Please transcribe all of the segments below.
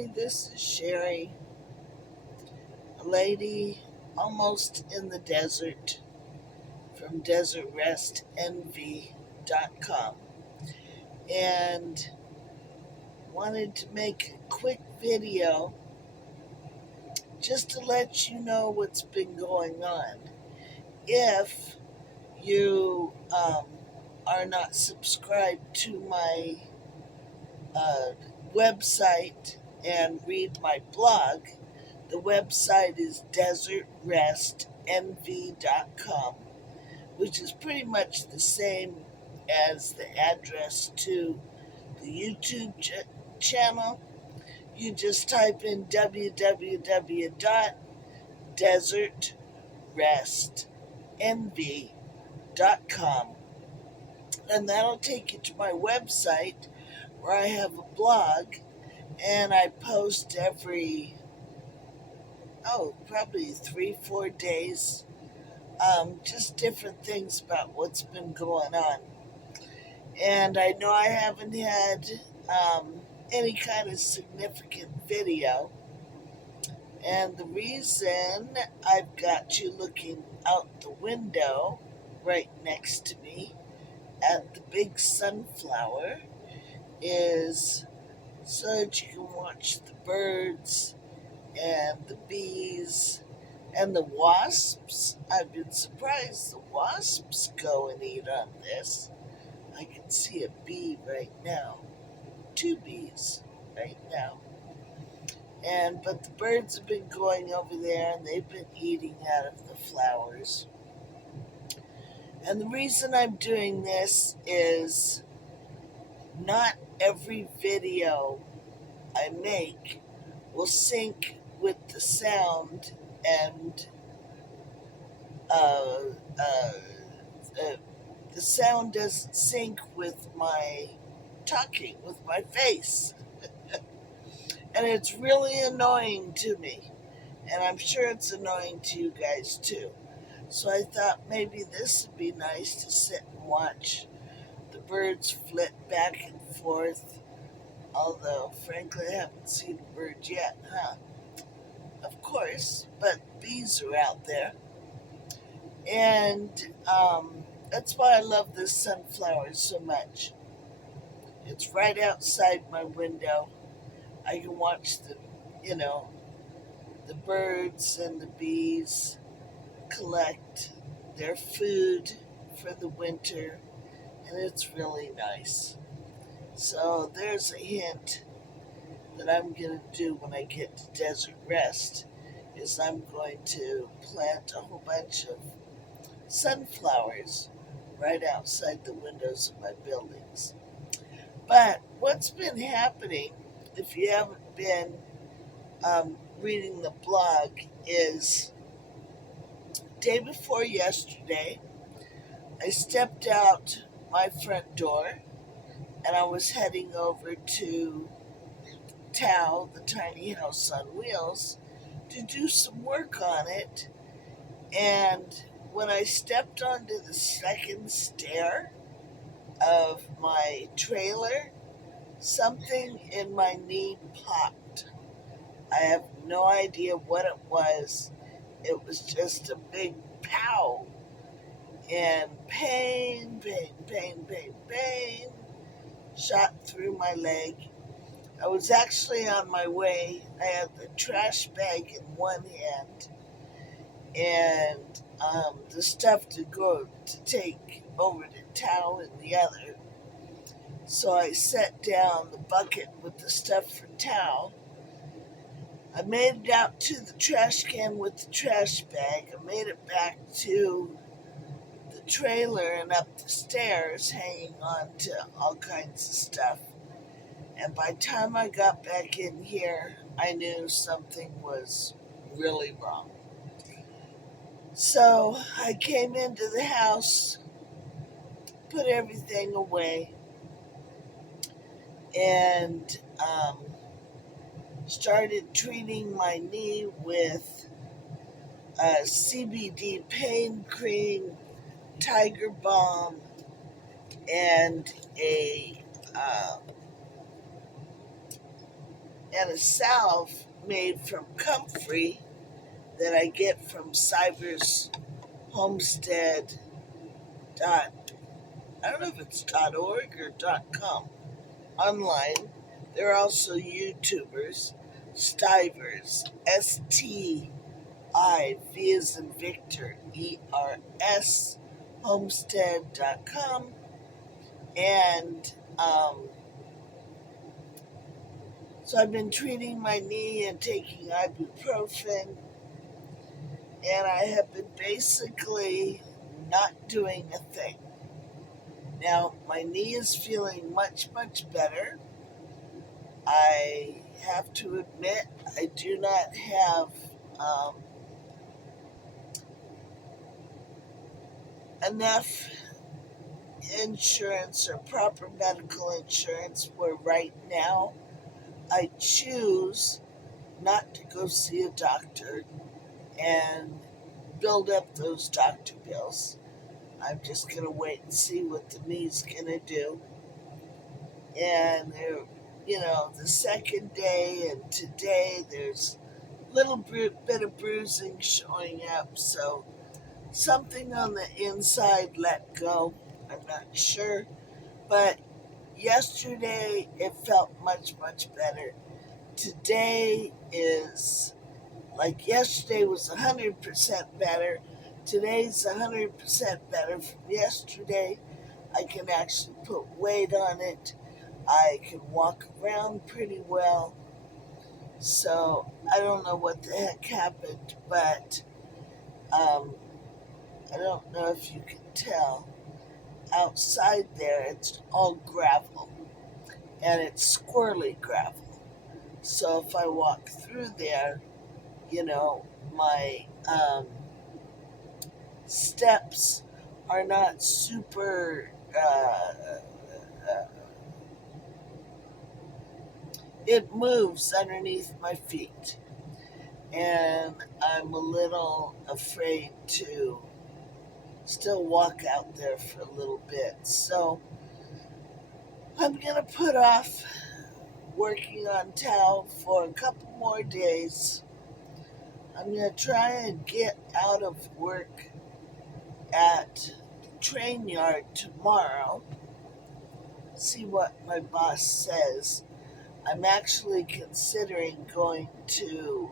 Hi, this is Sherry, a lady almost in the desert from DesertRestNV.com, and wanted to make a quick video just to let you know what's been going on. If you are not subscribed to my uh, website and read my blog, the website is DesertRestNV.com, which is pretty much the same as the address to the YouTube channel. You just type in www.DesertRestNV.com, and that'll take you to my website where I have a blog, and I post every, probably 3-4 days, just different things about what's been going on. And I know I haven't had any kind of significant video. And the reason I've got you looking out the window right next to me at the big sunflower is so that you can watch the birds and the bees and the wasps. I've been surprised the wasps go and eat on this. I can see a bee right now, 2 bees right now. But the birds have been going over there and they've been eating out of the flowers. And the reason I'm doing this is not every video I make will sync with the sound and uh, uh, the sound doesn't sync with my talking, with my face. And it's really annoying to me. And I'm sure it's annoying to you guys too. So I thought maybe this would be nice to sit and watch the birds flit back and forth. Although, frankly, I haven't seen a bird yet, huh? Of course, but bees are out there. And that's why I love this sunflower so much. It's right outside my window. I can watch the birds and the bees collect their food for the winter, and it's really nice. So there's a hint that I'm going to do when I get to Desert Rest is I'm going to plant a whole bunch of sunflowers right outside the windows of my buildings. But what's been happening, if you haven't been reading the blog, is day before yesterday, I stepped out my front door and I was heading over to Tao, the tiny house on wheels, to do some work on it. And when I stepped onto the second stair of my trailer, something in my knee popped. I have no idea what it was. It was just a big pow. And pain shot through my leg. I was actually on my way. I had the trash bag in one hand and the stuff to go to take over to Tao in the other. So I set down the bucket with the stuff for Tao. I made it out to the trash can with the trash bag. I made it back to the trailer and up the stairs, hanging on to all kinds of stuff. And by the time I got back in here, I knew something was really wrong. So I came into the house, put everything away, and started treating my knee with CBD pain cream, Tiger Balm, and a and a salve made from comfrey that I get from Cybers Homestead dot I don't know if it's .org or .com online. There are also YouTubers, Stivers, STIV as in Victor, ERS, homestead.com, and so I've been treating my knee and taking ibuprofen, and I have been basically not doing a thing. Now, my knee is feeling much, much better. I have to admit, I do not have um, enough insurance or proper medical insurance where right now I choose not to go see a doctor and build up those doctor bills. I'm just going to wait and see what the knee's going to do. And, the second day and today there's a little bit of bruising showing up. So something on the inside let go. I'm not sure. But yesterday it felt much, much better. Today is like yesterday was 100% better. Today's 100% better from yesterday. I can actually put weight on it. I can walk around pretty well. So I don't know what the heck happened, but I don't know if you can tell. Outside there, it's all gravel, and it's squirrely gravel. So if I walk through there, my steps are not super. It moves underneath my feet, and I'm a little afraid to still walk out there for a little bit. So I'm going to put off working on Tao for a couple more days. I'm going to try and get out of work at the train yard tomorrow. See what my boss says. I'm actually considering going to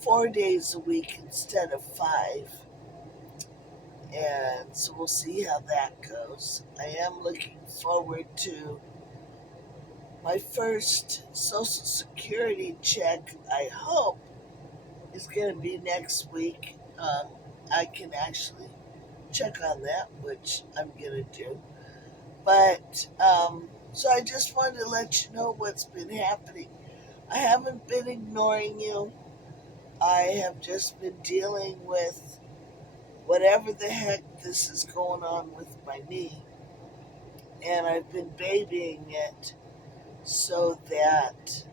4 days a week instead of 5. And so we'll see how that goes. I am looking forward to my first Social Security check, I hope, is going to be next week. I can actually check on that, which I'm going to do. But, so I just wanted to let you know what's been happening. I haven't been ignoring you. I have just been dealing with whatever the heck this is going on with my knee. And I've been babying it so that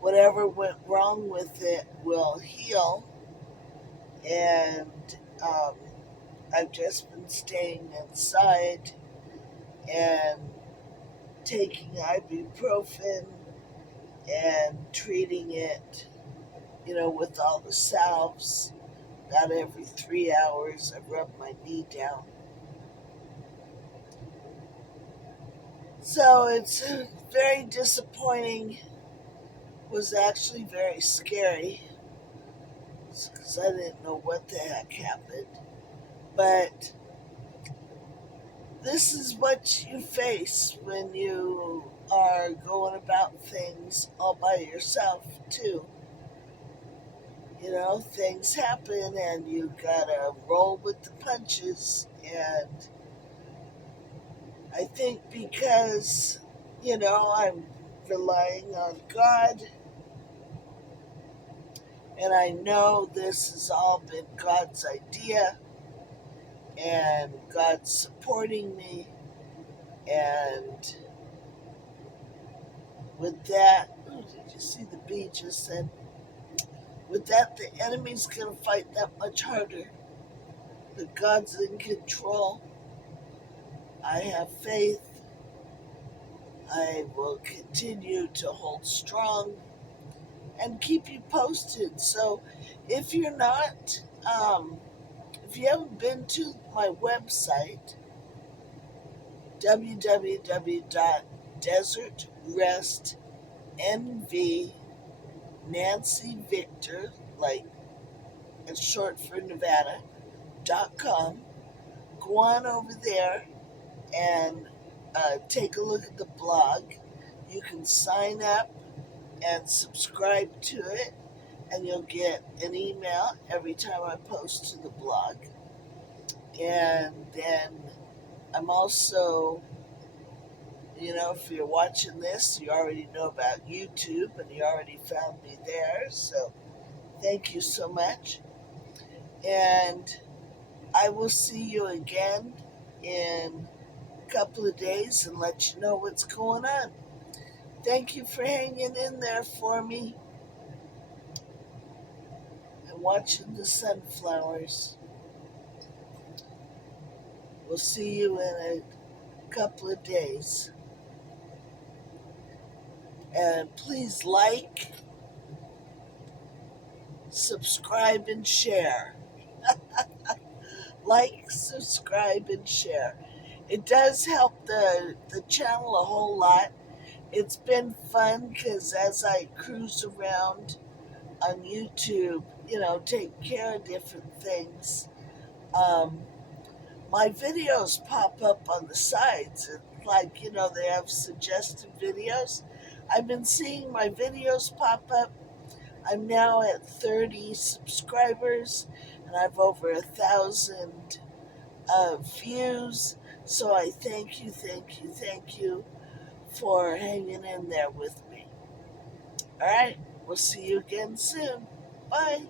whatever went wrong with it will heal. And I've just been staying inside and taking ibuprofen and treating it, with all the salves. About every 3 hours, I rub my knee down. So it's very disappointing. It was actually very scary because I didn't know what the heck happened. But this is what you face when you are going about things all by yourself, too. Things happen and you gotta roll with the punches. And I think because, I'm relying on God, and I know this has all been God's idea, and God's supporting me, and with that, did you see the bee just said? With that, the enemy's going to fight that much harder. But God's in control. I have faith. I will continue to hold strong and keep you posted. So if you're not, if you haven't been to my website, www.DesertRestNV, Nancy Victor, like it's short for Nevada.com, go on over there and take a look at the blog. You can sign up and subscribe to it, and you'll get an email every time I post to the blog. And then I'm also, if you're watching this, you already know about YouTube and you already found me there. So thank you so much. And I will see you again in a couple of days and let you know what's going on. Thank you for hanging in there for me and watching the sunflowers. We'll see you in a couple of days. And please like, subscribe, and share. Like, subscribe, and share. It does help the channel a whole lot. It's been fun because as I cruise around on YouTube, take care of different things, um, my videos pop up on the sides. Like, they have suggested videos. I've been seeing my videos pop up. I'm now at 30 subscribers and I've over 1,000 views. So I thank you for hanging in there with me. All right, we'll see you again soon. Bye.